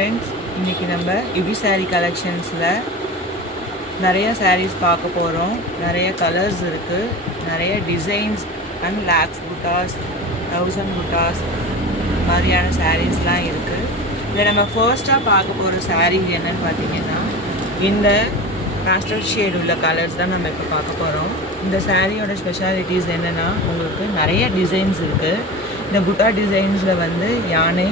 friends, இன்னைக்கு நம்ம UV saree collectionsல நிறைய sarees பார்க்க போறோம். நிறைய கலர்ஸ் இருக்கு, நிறைய டிசைன்ஸ் அண்ட் லாக்ஸ் புட்டாஸ், 1000 புட்டாஸ் மாதிரியான sareesலாம் இருக்கு. இதில் நம்ம ஃபர்ஸ்டா பார்க்க போற saree என்னன்னு பார்த்தீங்கன்னா இந்த pastel shade உள்ள கலர்ஸ் தான் நம்ம இப்போ பார்க்க போறோம். இந்த சாரியோட ஸ்பெஷாலிட்டிஸ் என்னன்னா உங்களுக்கு நிறைய டிசைன்ஸ் இருக்கு. இந்த புட்டா டிசைன்ஸில் வந்து யானை,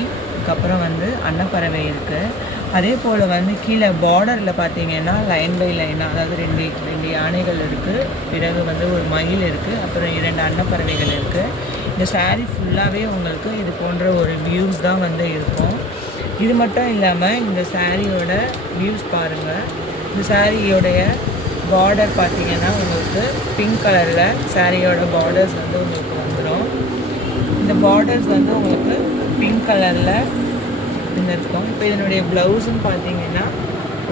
அப்புறம் வந்து அன்னப்பறவை இருக்குது. அதே போல் வந்து கீழே பார்டரில் பார்த்தீங்கன்னா லைன் பை லைனாக, அதாவது ரெண்டு யானைகள் இருக்குது, பிறகு வந்து ஒரு மயில் இருக்குது, அப்புறம் 2 அன்னப்பறவைகள் இருக்குது. இந்த சாரீ ஃபுல்லாகவே உங்களுக்கு இது போன்ற ஒரு வியூஸ் தான் வந்து இருக்கும். இது மட்டும் இல்லாமல் இந்த சாரியோட வியூஸ் பாருங்கள். இந்த சாரியோடைய பார்டர் பார்த்தீங்கன்னா உங்களுக்கு பிங்க் கலரில் சாரியோட பார்டர்ஸ் வந்து உங்களுக்கு வந்துடும். இந்த பார்டர்ஸ் வந்து உங்களுக்கு பிங்க் கலரில் இருக்கும். இப்போ இதனுடைய ப்ளவுஸுன்னு பார்த்தீங்கன்னா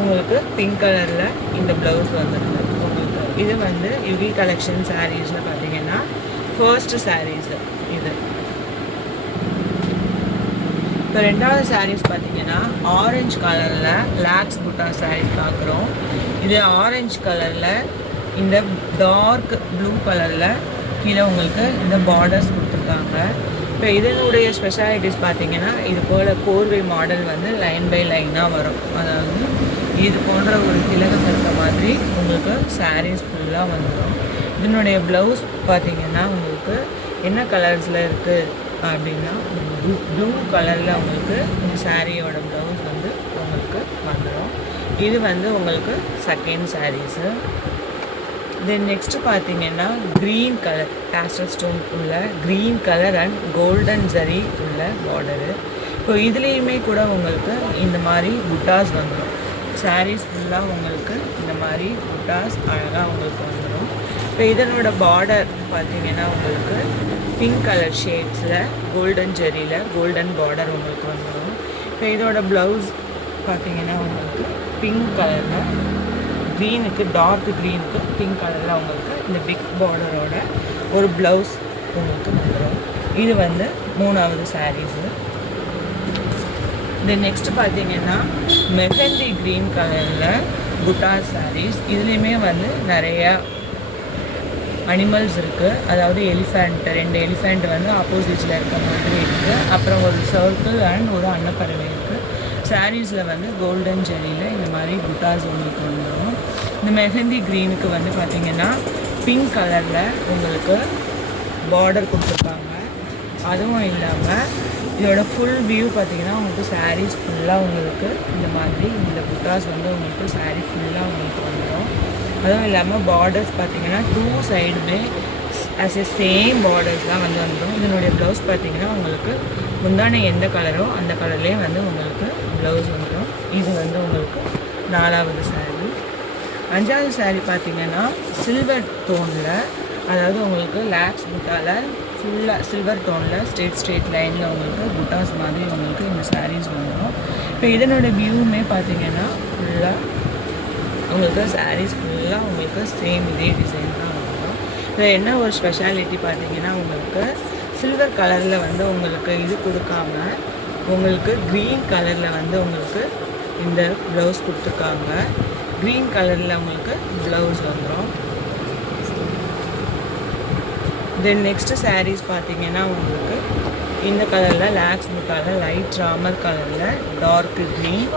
உங்களுக்கு பிங்க் கலரில் இந்த ப்ளவுஸ் வந்துருக்கு உங்களுக்கு. இது வந்து யுகி கலெக்ஷன் சாரீஸில் பார்த்தீங்கன்னா ஃபர்ஸ்ட் சாரீஸ் இது. இப்போ ரெண்டாவது சாரீஸ் பார்த்தீங்கன்னா ஆரஞ்சு கலரில் லாக்ஸ் புட்டா சாரீஸ் பார்க்குறோம். இது ஆரஞ்சு கலரில் இந்த டார்க் ப்ளூ கலரில் கீழே உங்களுக்கு இந்த பார்டர்ஸ் கொடுத்துருக்காங்க. இப்போ இதனுடைய ஸ்பெஷாலிட்டிஸ் பார்த்தீங்கன்னா இது போல் கோர்வை மாடல் வந்து லைன் பை லைனாக வரும். அதாவது இது போன்ற ஒரு திலகம் இருக்க மாதிரி உங்களுக்கு சாரீஸ் ஃபுல்லாக வந்துடும். இதனுடைய ப்ளவுஸ் பார்த்தீங்கன்னா உங்களுக்கு என்ன கலர்ஸில் இருக்குது அப்படின்னா ப்ளூ கலரில் உங்களுக்கு இந்த சாரியோட ப்ளவுஸ் வந்து உங்களுக்கு வந்துடும். இது வந்து உங்களுக்கு செகண்ட் சாரீஸு. தென் நெக்ஸ்ட்டு பார்த்தீங்கன்னா க்ரீன் கலர் பேஸ்டல் ஸ்டோன் உள்ள green colour and golden zari உள்ள பார்டரு. இப்போ இதுலேயுமே கூட உங்களுக்கு இந்த மாதிரி புட்டாஸ் வந்துடும். சாரீஸ் ஃபுல்லாக உங்களுக்கு இந்த மாதிரி புட்டாஸ் அழகாக உங்களுக்கு வந்துடும். இப்போ இதனோட பார்டர் பார்த்தீங்கன்னா உங்களுக்கு பிங்க் கலர் ஷேட்ஸில் கோல்டன் ஜெரியில் கோல்டன் பார்டர் உங்களுக்கு வந்துடும். இப்போ இதோட ப்ளவுஸ் பார்த்தீங்கன்னா உங்களுக்கு பிங்க் கலரில் க்ரீனுக்கு, டார்க் க்ரீனுக்கு பிங்க் கலரில் உங்களுக்கு இந்த பிக் பார்டரோட ஒரு ப்ளவுஸ் உங்களுக்கு வந்துடும். இது வந்து மூணாவது சாரீஸு. இது நெக்ஸ்ட் பார்த்தீங்கன்னா மெஹந்தி க்ரீன் கலரில் புட்டா சாரீஸ். இதுலேயுமே வந்து நிறையா அனிமல்ஸ் இருக்குது. அதாவது எலிஃபண்ட், 2 எலிஃபண்ட் வந்து ஆப்போசிட்ஸில் இருக்க மாதிரி இருக்குது. அப்புறம் ஒரு சர்க்கிள் அண்ட் ஒரு அன்னப்பறவை இருக்குது. சாரீஸில் வந்து கோல்டன் ஜெரியில் இந்த மாதிரி புட்டாஸ் உங்களுக்கு வந்துடும். இந்த மெஹந்தி க்ரீனுக்கு வந்து பார்த்திங்கன்னா பிங்க் கலரில் உங்களுக்கு பார்டர் கொடுத்துருக்காங்க. அதுவும் இல்லாமல் இதோட ஃபுல் வியூ பார்த்திங்கன்னா உங்களுக்கு சாரீஸ் ஃபுல்லாக உங்களுக்கு இந்த மாதிரி இந்த புட்டாஸ் வந்து உங்களுக்கு சாரீ ஃபுல்லாக உங்களுக்கு வந்துடும். அதுவும் இல்லாமல் பார்டர்ஸ் பார்த்திங்கன்னா 2 சைடுமே ஆஸ் எ சேம் பார்டர்ஸ் தான் வந்து வந்துடும். இதனுடைய ப்ளவுஸ் பார்த்திங்கன்னா உங்களுக்கு முந்தானை எந்த கலரோ அந்த கலர்லேயே வந்து உங்களுக்கு ப்ளவுஸ் வந்துடும். இது வந்து உங்களுக்கு 4வது சாரீ. 5வது சாரீ பார்த்திங்கன்னா சில்வர் டோனில், அதாவது உங்களுக்கு லாக்ஸ் புட்டாவில் ஃபுல்லாக சில்வர் டோனில் ஸ்ட்ரெயிட் லைனில் உங்களுக்கு புட்டாஸ் மாதிரி உங்களுக்கு இந்த சாரீஸ் வந்துடும். இப்போ இதனோட வியூவுமே பார்த்திங்கன்னா ஃபுல்லாக உங்களுக்கு சாரீஸ் ஃபுல்லாக உங்களுக்கு சேம் இதே டிசைன் தான் வந்துடும். இதில் என்ன ஒரு ஸ்பெஷாலிட்டி பார்த்திங்கன்னா உங்களுக்கு சில்வர் கலரில் வந்து உங்களுக்கு இது கொடுக்காம உங்களுக்கு க்ரீன் கலரில் வந்து உங்களுக்கு இந்த ப்ளவுஸ் கொடுத்துருக்காங்க. க்ரீன் கலரில் உங்களுக்கு ப்ளவுஸ் வந்துடும். தென் நெக்ஸ்ட்டு சாரீஸ் பார்த்தீங்கன்னா உங்களுக்கு இந்த கலரில் லாக்ஸ் புட்டாவில் லைட் ராமர் கலரில் டார்க் க்ரீன்